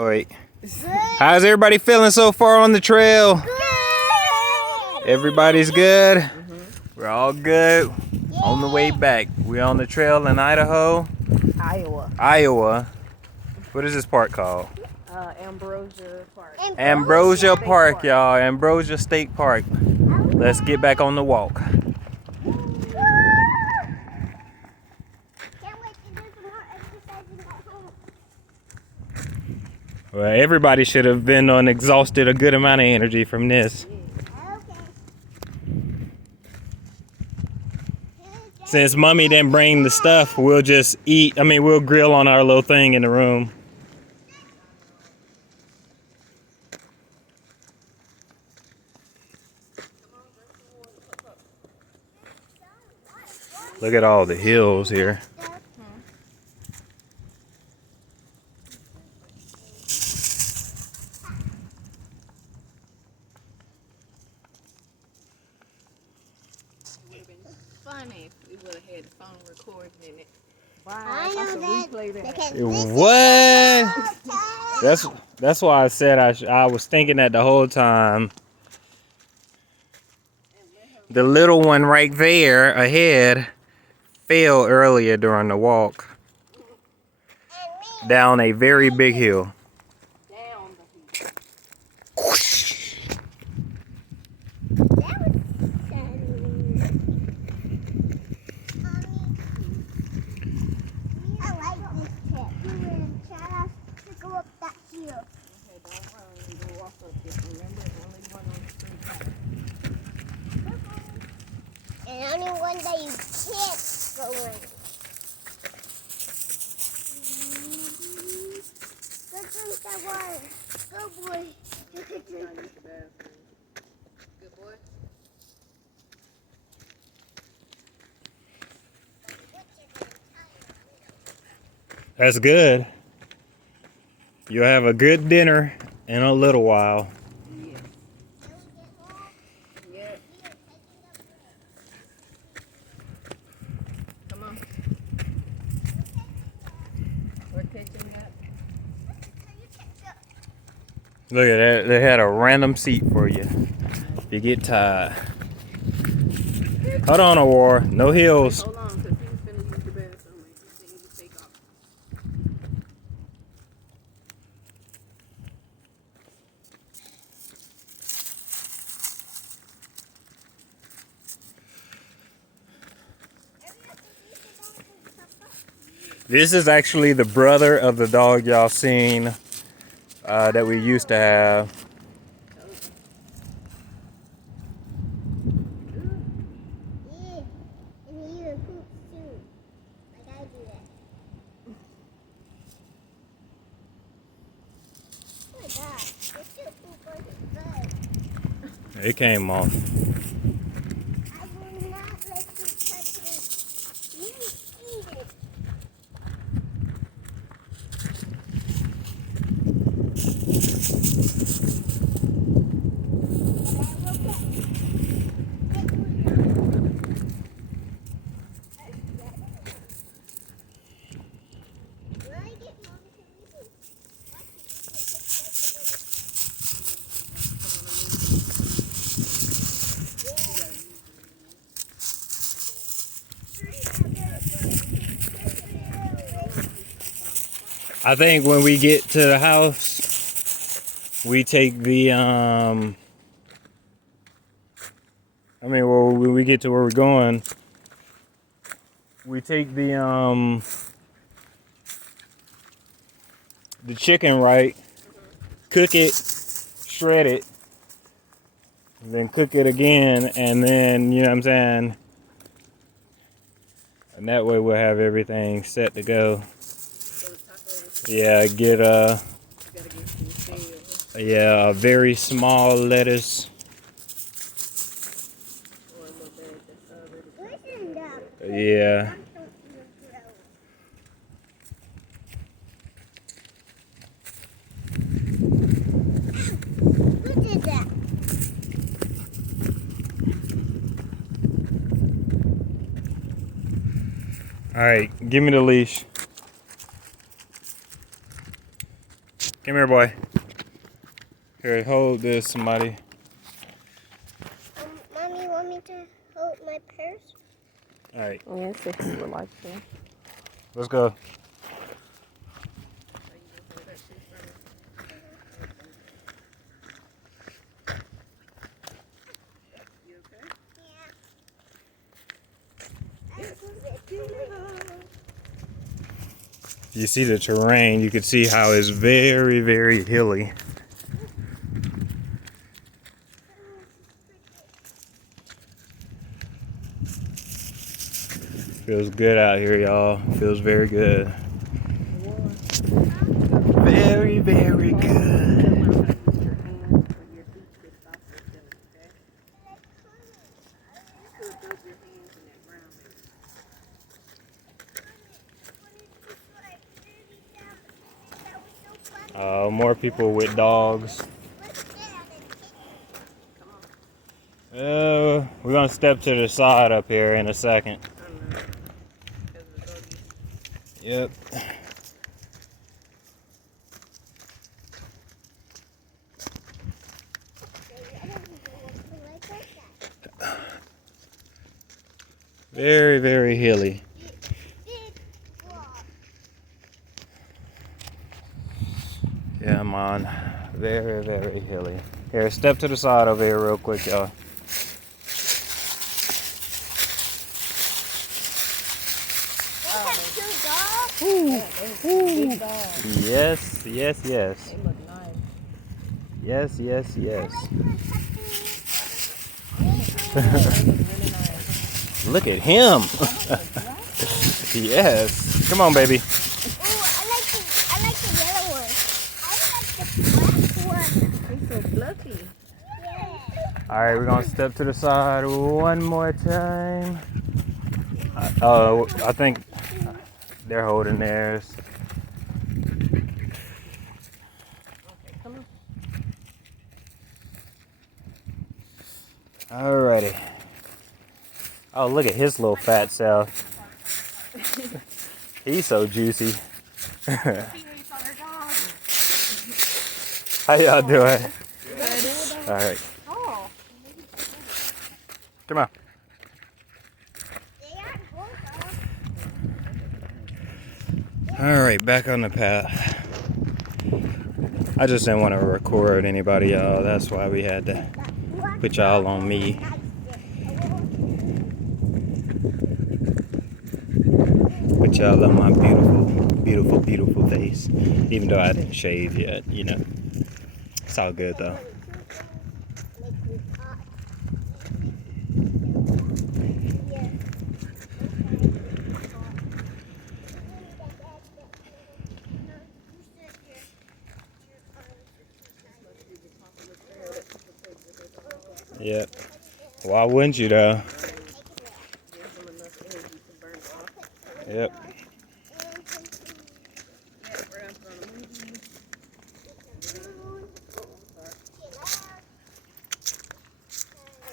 Oh wait. How's everybody feeling so far on the trail? Good. Everybody's good? We're all good. On the way back. We're on the trail in Idaho. Iowa. What is this park called? Ambrosia Park. Ambrosia Park, y'all. Ambrosia State Park. Let's get back on the walk. Can't wait to do some more exercising at home. Well, everybody should have been exhausted a good amount of energy from this. Okay. Since Mommy didn't bring the stuff, we'll just eat. We'll grill on our little thing in the room. Look at all the hills here. Funny if we would have had the phone recording in it. I know that. What? That's why I said I was thinking that the whole time. The little one right there ahead fell earlier during the walk down a very big hill. Down the hill. I like this trip. We were trying to go up that hill. Okay, don't run. You go walk up this. Remember, only one on the street path. And only one that you can't go in. Go drink that water. Go, boy. Good boy. That's good. You'll have a good dinner in a little while. Yeah. Come on. We're catching up. Look at that. They had a random seat for you. If you get tired. Hold on, Aurora. No hills. Hold on, because he was finna use the bathroom and he said he would take off. This is actually the brother of the dog y'all seen that we used to have. Yeah. And he even poops too. Like I do that. Oh my god. There's still poop on his butt. It came off. I will not let you touch it. You eat it. I think when we get to the house, we take the when we get to where we're going, we take the chicken, right? Cook it, shred it, and then cook it again, and then, you know what I'm saying? And that way we'll have everything set to go. Yeah, get a very small lettuce. Yeah. Who did that? All right, give me the leash. Come here, boy. Here, hold this, somebody. Mommy, you want me to hold my purse? All right. Yes, if you would like to. Let's go. You see the terrain, you can see how it's very, very hilly. Feels good out here, y'all. Feels very good. Very, very good. More people with dogs. We're gonna step to the side up here in a second. Yep. Very, very hilly. Yeah, man. Very, very hilly. Here, step to the side over here real quick, y'all. Yes, yes, yes. They look nice. Yes, yes, yes. Look at him. Yes. Come on, baby. Ooh, I like the yellow one. I like the black one. He's so fluffy. Yeah. All right, we're gonna step to the side one more time. I think they're holding theirs. Alrighty. Oh, look at his little fat self. He's so juicy. How y'all doing? All right. Come on. All right, back on the path. I just didn't want to record anybody, y'all. That's why we had to put y'all on me. Put y'all on my beautiful, beautiful, beautiful face. Even though I didn't shave yet, you know. It's all good though. Yep. Why wouldn't you though? Yep.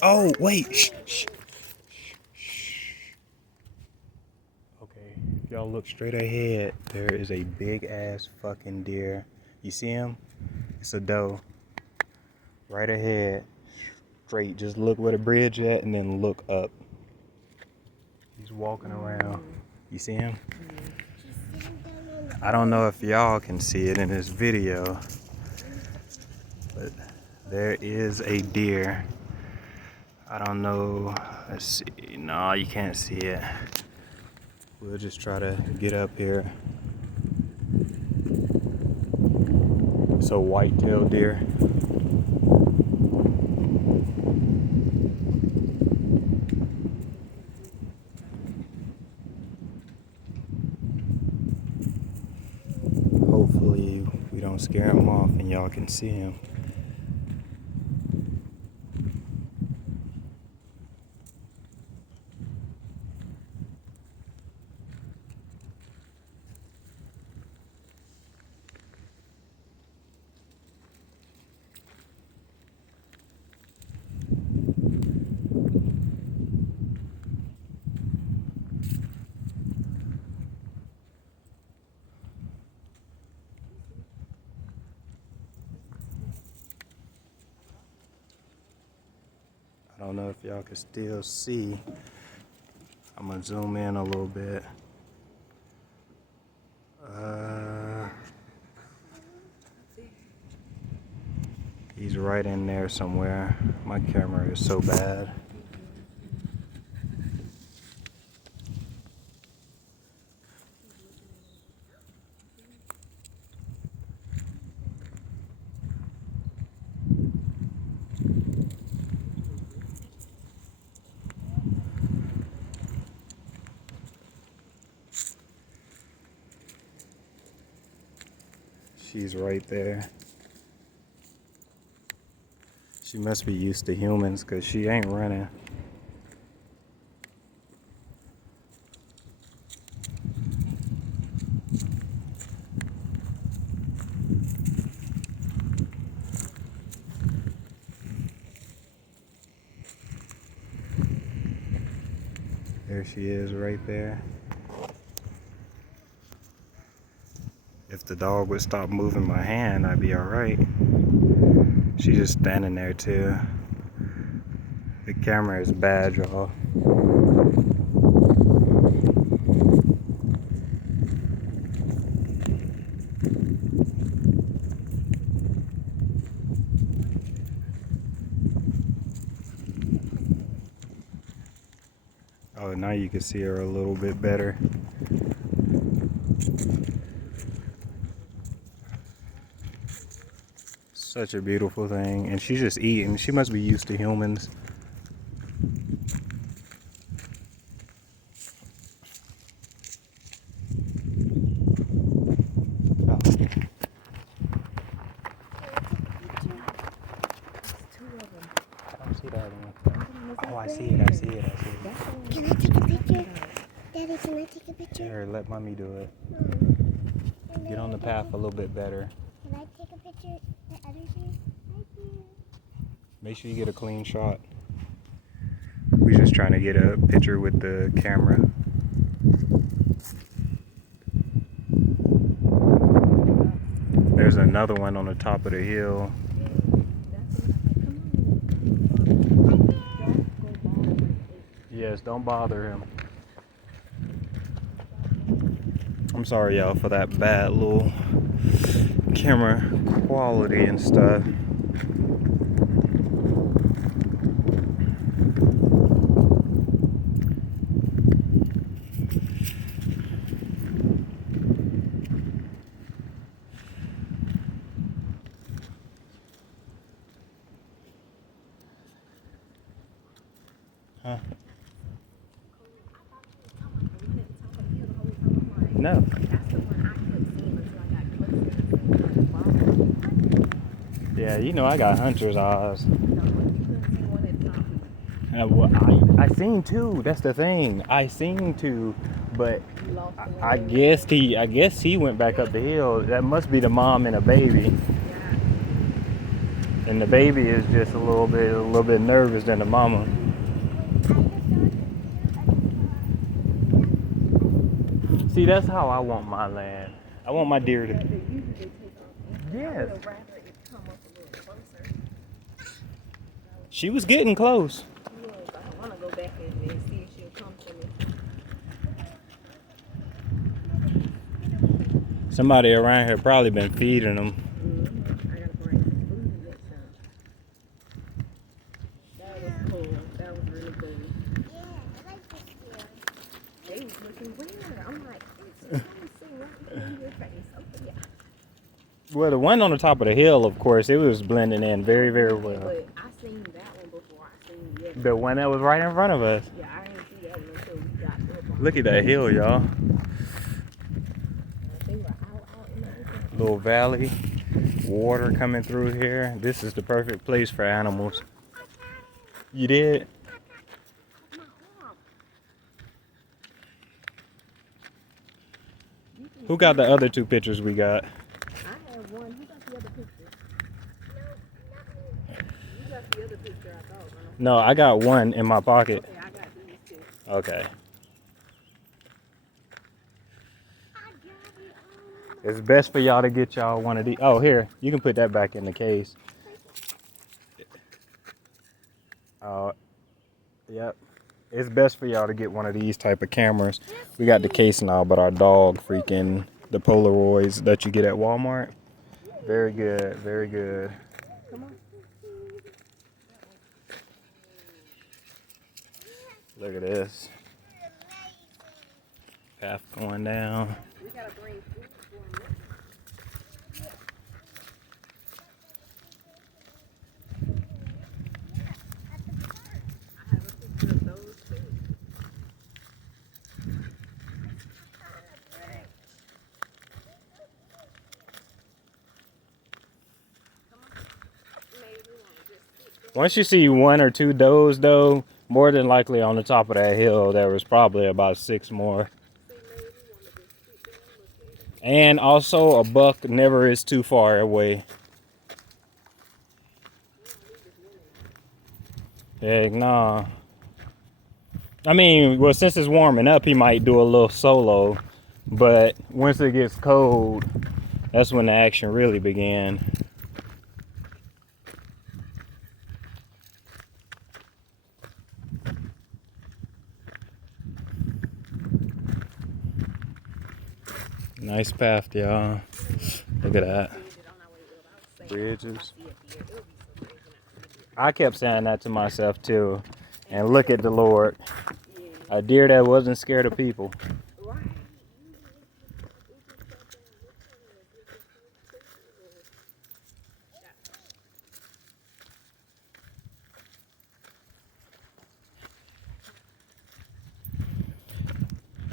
Oh, wait. Shh, shh, shh. Okay, if y'all look straight ahead, there is a big ass fucking deer. You see him? It's a doe. Right ahead. Straight. Just look where the bridge at and then look up. He's walking around. You see him? I don't know if y'all can see it in this video, but there is a deer. I don't know. Let's see. No, you can't see it. We'll just try to get up here. It's a white-tailed deer. Hopefully we don't scare him off and y'all can see him. I don't know if y'all can still see. I'm gonna zoom in a little bit. He's right in there somewhere. My camera is so bad. She's right there. She must be used to humans because she ain't running. There she is right there. If the dog would stop moving my hand, I'd be alright. She's just standing there too. The camera is bad, y'all. Oh, now you can see her a little bit better. Such a beautiful thing. And she's just eating. She must be used to humans. Oh. I don't see that one. Oh, I see it. I see it. I see it. Can I take a picture? Daddy, can I take a picture? Here, let mommy do it. Mom. Get on the path a little bit better. Can I take a picture? The other tree? Thank you. Make sure you get a clean shot. We're just trying to get a picture with the camera. There's another one on the top of the hill. Yes, don't bother him. I'm sorry, y'all, for that bad little camera quality and stuff. Huh? No. Yeah, you know I got hunter's eyes. Well, I seen two. That's the thing. I seen two, but I guess he went back up the hill. That must be the mom and a baby. And the baby is just a little bit nervous than the mama. See, that's how I want my land. I want my deer to. Yes. She was getting close. I want to go back and see if she'll come to me. Somebody around here probably been feeding them. I gotta bring some food next time. That was cool. That was really cool. Yeah, I like this deer. They was looking weird. I'm like, it's something right in your face. Okay, yeah. Well, the one on the top of the hill, of course, it was blending in very, very well. But I seen that one before. I seen the other. The one that was right in front of us. Yeah, I didn't see that one until we got up. Look at that hill, y'all. They were out in the open. Little valley, water coming through here. This is the perfect place for animals. You did? Who got the other two pictures we got? I have one. Who got the other picture? You got the other picture, I thought, huh? No, I got one in my pocket. Okay, I got these two. Okay. It's best for y'all to get y'all one of these. Oh, here, you can put that back in the case. Yep. It's best for y'all to get one of these type of cameras. We got the case now, but our dog freaking the Polaroids that you get at Walmart. Very good, very good. Come on. Look at this. Path going down. We gotta bring food for him. I have a picture of those too. Come on. Maybe we want to just sit there. Once you see one or two does, though, more than likely on the top of that hill, there was probably about 6 more. See, maybe we want to just sit there and look at it. And also, a buck never is too far away. Heck nah. I mean, well, since it's warming up, he might do a little solo. But once it gets cold, that's when the action really began. Nice path, y'all. Look at that. Bridges. I kept saying that to myself too. And look at the Lord. A deer that wasn't scared of people.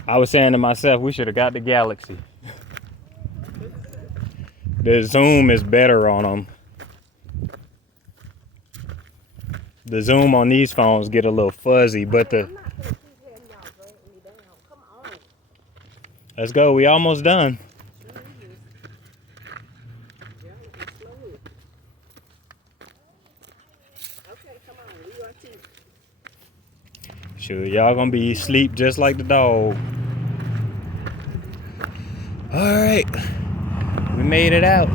I was saying to myself, we should have got the Galaxy. The zoom is better on them. The zoom on these phones get a little fuzzy, but the... I'm not gonna keep having y'all drag me down. Come on. Let's go, we almost done. Sure is. Yeah, it's slow. Okay, come on. We are too. Sure, y'all gonna be asleep just like the dog. Alright, we made it out.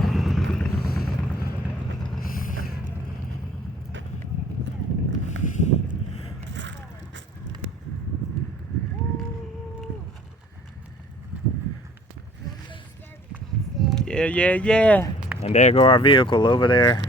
Yeah. And there go our vehicle over there.